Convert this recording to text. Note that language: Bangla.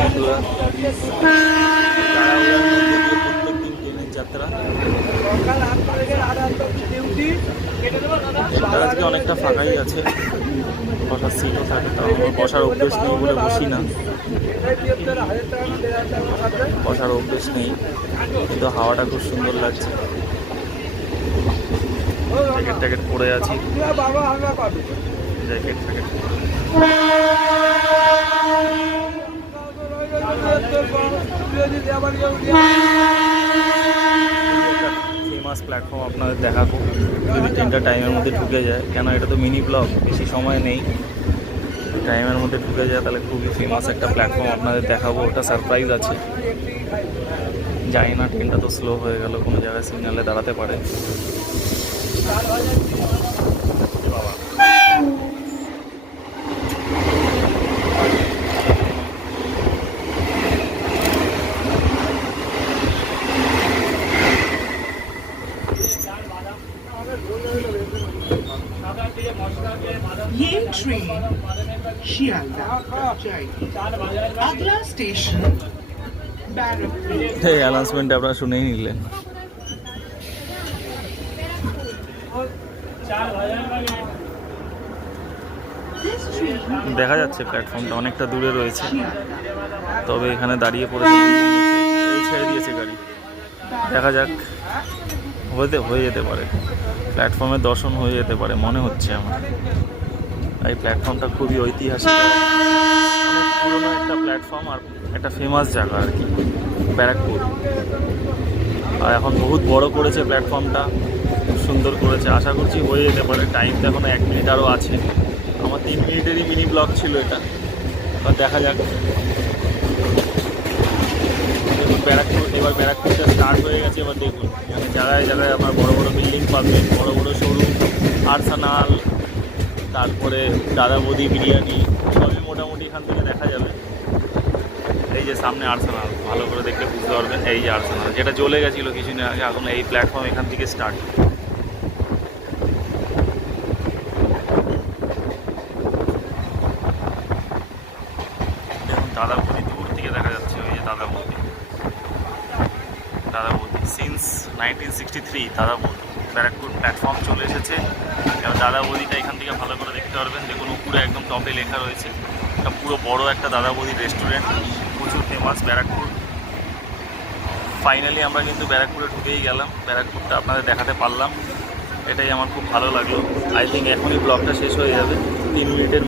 বন্ধুরা, প্রত্যেকদিন ট্রেনের যাত্রা। আজকে অনেকটা ফাঁকাই আছে, বসার সিটও থাকে, তো আমার বসার অভ্যেস নেই বলে বসি না। বসার অভ্যেস নেই, কিন্তু হাওয়াটা খুব সুন্দর লাগছে। জ্যাকেট ট্যাকেট পরে আছি, জ্যাকেট ট্যাকেট ফেমাস প্ল্যাটফর্ম আপনাদের দেখাবো যদি ট্রেনটা টাইমের মধ্যে ঢুকে যায়, কেন এটা তো মিনি ব্লক, বেশি সময় নেই। টাইমের মধ্যে ঢুকে যায় তাহলে খুবই ফেমাস একটা প্ল্যাটফর্ম আপনাদের দেখাবো, ওটা সারপ্রাইজ আছে। জানি না, ট্রেনটা তো স্লো হয়ে গেল, কোনো জায়গায় সিগন্যালে দাঁড়াতে পারে। ये ट्रेन शियालदा जाएगी। अगला स्टेशन बैरकपुर। এই অ্যানাউন্সমেন্ট আপনারা শুনেই নিলেন। দেখা যাচ্ছে প্ল্যাটফর্মটা অনেকটা দূরে রয়েছে, তবে এখানে দাঁড়িয়ে পড়েছে, ছেড়ে দিয়েছে গাড়ি। দেখা যাক, হয়ে যেতে পারে, প্ল্যাটফর্মের দর্শন হয়ে যেতে পারে মনে হচ্ছে আমার। এই প্ল্যাটফর্মটা খুবই ঐতিহাসিক, অনেক পুরোনো একটা প্ল্যাটফর্ম, আর একটা ফেমাস জায়গা আর কি, ব্যারাকপুর। আর এখন বহুত বড় করেছে প্ল্যাটফর্মটা, খুব সুন্দর করেছে। আশা করছি হয়ে যেতে পারে, টাইম তো এখনো 1 মিনিট আরও আছে। আমার 3 মিনিটেরই মিনি ব্লগ ছিল এটা, এবার দেখা যাক। ব্যারাকপুর, এবার ব্যারাকপুরটা স্টার্ট হয়ে গেছে। এবার দেখুন, মানে জায়গায় জায়গায় আমার বড় বড় বিল্ডিং পাবেন, বড় বড় শোরুম, আর্সেনাল, তারপরে দাদা বৌদি বিরিয়ানি, সবই মোটামুটি এখান থেকে দেখা যাবে। এই যে সামনে আর্সেনাল, ভালো করে দেখলে বুঝতে পারবেন। এই যে আর্সেনাল, যেটা চলে গেছিলো কিছুদিন আগে, এখন এই প্ল্যাটফর্ম এখান থেকে স্টার্ট। দেখুন দাদা বৌদি দূর থেকে দেখা যাচ্ছে, ওই যে দাদা বৌদি, দাদা বৌদি সিন্স 1963 দাদা বৌদি। ব্যারাকপুর প্ল্যাটফর্ম চলে এসেছে, এবার দাদা বৌদিটা এখান থেকে ভালো করে দেখতে পারবেন। দেখুন উপরে একদম টপে লেখা রয়েছে, এটা পুরো বড় একটা দাদা বৌদির রেস্টুরেন্ট, প্রচুর ফেমাস ব্যারাকপুর। ফাইনালি আমরা কিন্তু ব্যারাকপুরে ঢুকেই গেলাম, ব্যারাকপুরটা আপনাদের দেখাতে পারলাম, এটাই আমার খুব ভালো লাগলো। আই থিঙ্ক এখনই ব্লগটা শেষ হয়ে যাবে, 3 মিনিটের